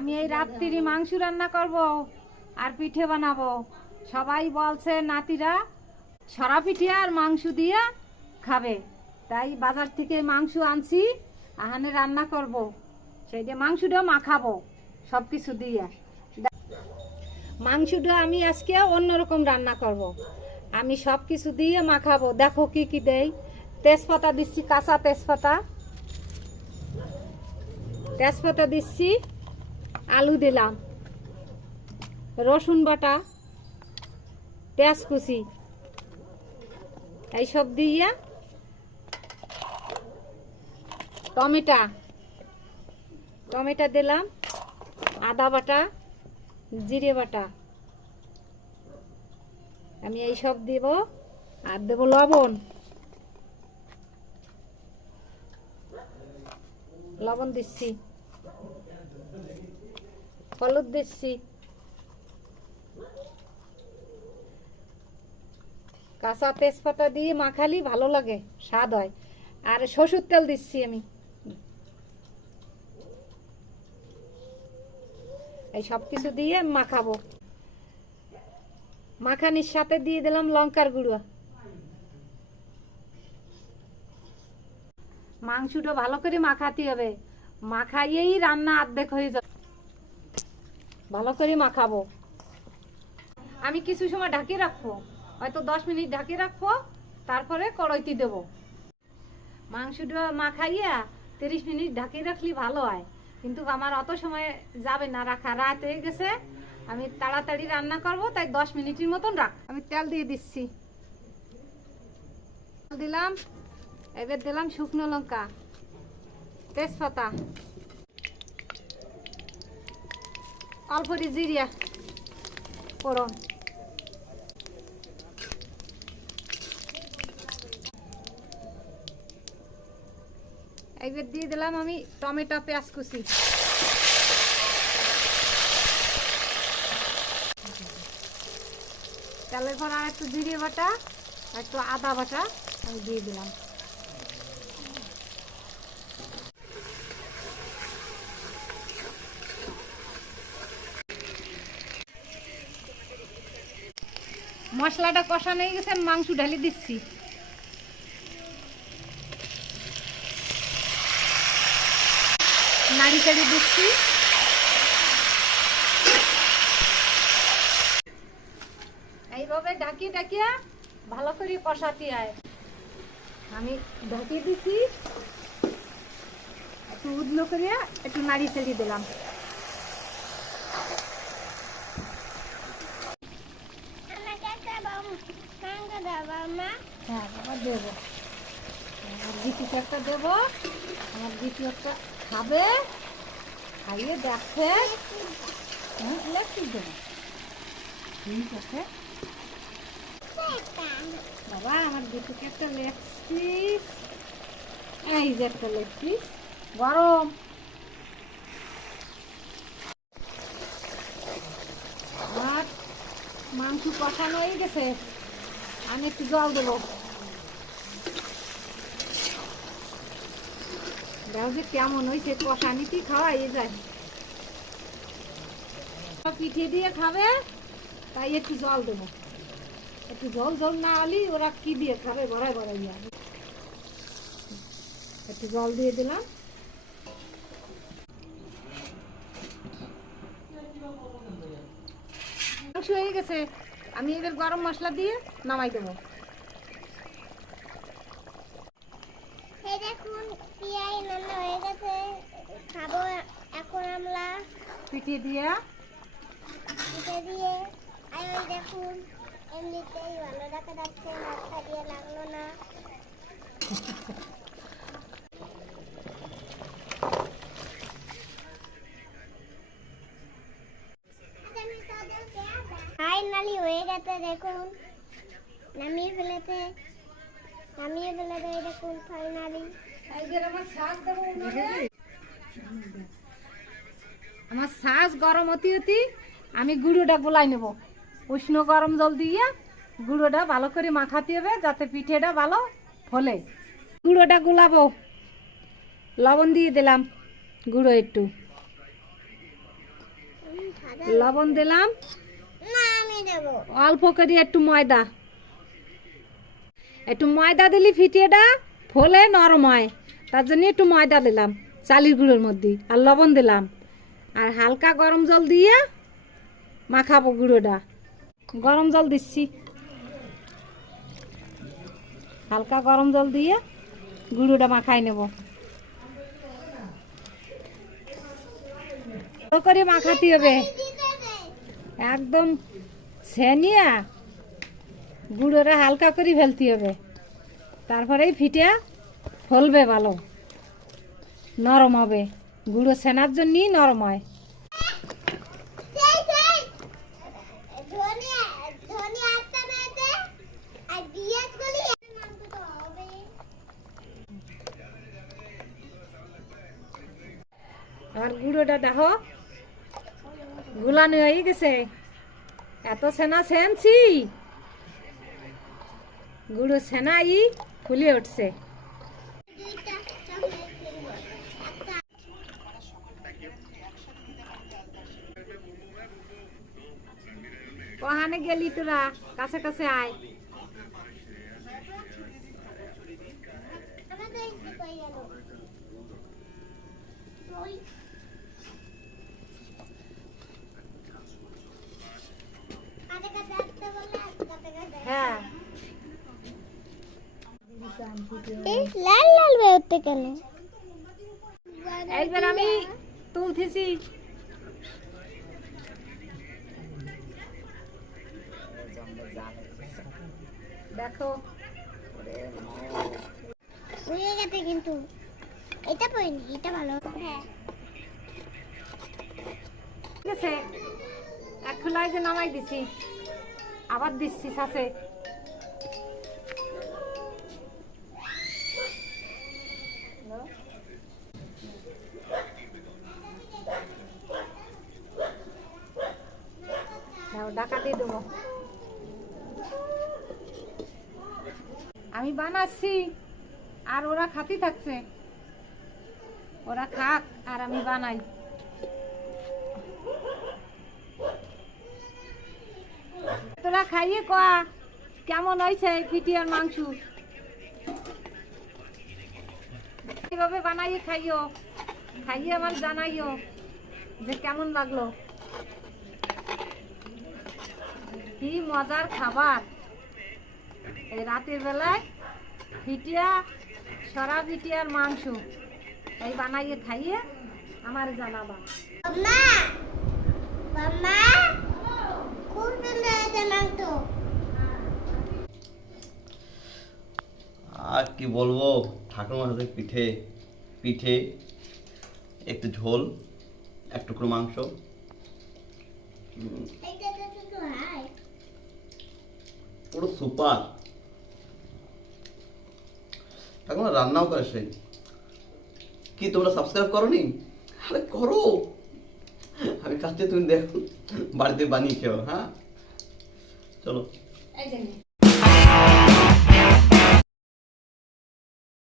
আমি এই রাত্রি মাংস রান্না করব আর পিঠে বানাবো। সবাই বলছে, নাতিরা, সরা পিঠে আর মাংস দিয়ে খাবে। তাই বাজার থেকে মাংস আনছি, আহানে রান্না করব। সেইটা মাংসটা মাখাবো সব কিছু দিয়ে। মাংসটা আমি আজকে অন্যরকম রান্না করব। আমি সব কিছু দিয়ে মাখাবো। দেখো কি কি দেই। তেজপাতা দিচ্ছি, কাঁচা তেজপাতা। তেজপাতা দিচ্ছি আলু দিলাম। রসুন বাটা, পেঁয়াজ কুচি, এইসব দিয়ে টমেটা, টমেটো দিলাম, আদা বাটা, জিরে বাটা। আমি এই সব দিব আর দেবো লবণ। লবণ দিচ্ছি। হলুদ দিচ্ছি। কাঁচা তেজপাতা দিয়ে মাখালি ভালো লাগে, স্বাদ হয়। আর সরষের তেল দিচ্ছি আমি। এই সব কিছু দিয়ে মাখাবো। মাখানির সাথে দিয়ে দিলাম লঙ্কার গুঁড়ো। মাংসটা ভালো করে মাখাতে হবে। মাখাইয়েই রান্না অর্ধেক হয়ে যাবে। ভালো করে মাখাবো। আমি কিছু সময় ঢাকি রাখব। হয়তো দশ মিনিট ঢাকি রাখব, তারপরে কড়াইতে দেবো। মাংসটা মাখাইয়া তিরিশ মিনিট ঢাকি রাখলে ভালো হয়। কিন্তু আমার অত সময় যাবে না, রাখা রাত হয়ে গেছে। আমি তাড়াতাড়ি রান্না করব, তাই দশ মিনিটের মতন রাখ। আমি তেল দিয়ে দিচ্ছি। দিলাম, এবার দিলাম শুকনো লঙ্কা, তেজপাতা। অল্প জিরিয়া ফোড়ন এবার দিয়ে দিলাম আমি টমেটো, পেঁয়াজ কুচি। তেলের পর আর একটু জিরে বাটা একটু আদা বাটা আমি দিয়ে দিলাম। মশলাটা কষানো হয়ে গেছে, আমি মাংস ঢালি দিচ্ছি। নাড়ি দিচ্ছি। এইভাবে ঢাকিয়ে ঢাকিয়া ভালো করে কষাতে হয়। আমি ঢাকিয়ে দিচ্ছি, একটু উদলো করে একটু নাড়ি দিলাম। হ্যাঁ হ্যাঁ গরম। মাংস কষানো হয়ে গেছে। আমি একটু জল দেবো। দেখো যে কেমন হয়েছে কষানিতেই খাওয়াই যায়। পিঠে দিয়ে খাবে, তাই একটু জল দেবো। একটু জল জল না হলে ওরা কি দিয়ে খাবে গড়াই গড়াই যাবে একটু জল দিয়ে দিলাম। হয়ে গেছে। আমি এবার গরম মশলা দিয়ে নামাই দেবো। দেখুন হয়ে গেছে। খাব এখন আমরা। পিঠে দিয়ে। পিঠে দিয়ে। আর ওই দেখুন এমনিতেই ভালো দেখা যাচ্ছে মাথা দিয়ে লাগল না। গেছে দেখুন। নামিয়ে ফেলেছে। নামিয়ে এই দেখুন ফাইনালি আমার শ্বাস গরম হতে হতে আমি গুঁড়োটা গোলাই নেব। উষ্ণ গরম জল দিয়ে গুঁড়োটা ভালো করে মাখাতে হবে যাতে পিঠেটা ভালো ফলে। গুঁড়োটা গোলাবো। লবণ দিয়ে দিলাম গুঁড়ো একটু। লবণ দিলাম। অল্প করে, একটু ময়দা। একটু ময়দা দিলি ফিটিয়েটা ফলে নরম হয়। তার জন্য একটু ময়দা দিলাম, চালির গুঁড়োর মধ্যে, আর লবণ দিলাম। আর হালকা গরম জল দিয়ে মাখাবো গুঁড়োটা। গরম জল দিচ্ছি। হালকা গরম জল দিয়ে গুঁড়োটা মাখাই নেব। করে মাখাতে হবে। একদম ছেনিয়া গুঁড়োটা হালকা করে ফেলতে হবে। তারপরেই ফিটে ফলবে ভালো। নরম হবে। গুঁড়ো ছেনার জন্যই নরম হয়। আর গুঁড়োটা দেখো গুলানো হয়ে গেছে। এত সেনা সেনছি। গুঁড়ো সেনাই ফুলে উঠছে। কহানে গেলি তোরা কাছে কাছে আয়। আমাদের এই লাল লাল বেরোতে কেন? এইবার আমি তুলতেছি দেখো। উড়ে গেছে কিন্তু। এটা পড়িনি এটা ভালো। হ্যাঁ। ঠিক আছে। এক খোলায় যে নামাই দিছি। আবার দিচ্ছি শাসে ঢাকা দেবো। আমি বানাচ্ছি, আর ওরা খাতি থাকছে। ওরা খাক, আর আমি বানাই। তোরা খাইয়ে কয়া কেমন হয়েছে পিটিয়ার মাংস? কীভাবে বানাইয়ে খাইও খাইয়ে আমার জানাইও যে কেমন লাগল। কি মজার খাবার? এই রাতের বেলায় পিটিয়া সরা পিটিয়ার মাংস। এই বানাইয়ে খাইয়ে আমার জানাবা। আর কি বলব? ঠাকুমার হাতে পিঠে পিঠে একটু ঝোল এক টুকরো মাংস। পুরো সুপার। ঠাকুমা, রান্নাও করে সেই। কি, তোমরা সাবস্ক্রাইব করনি? আরে করো। আমি কাছে তুমি দেখো, বাড়িতে বানিয়ে খেও হ্যাঁ? চলো।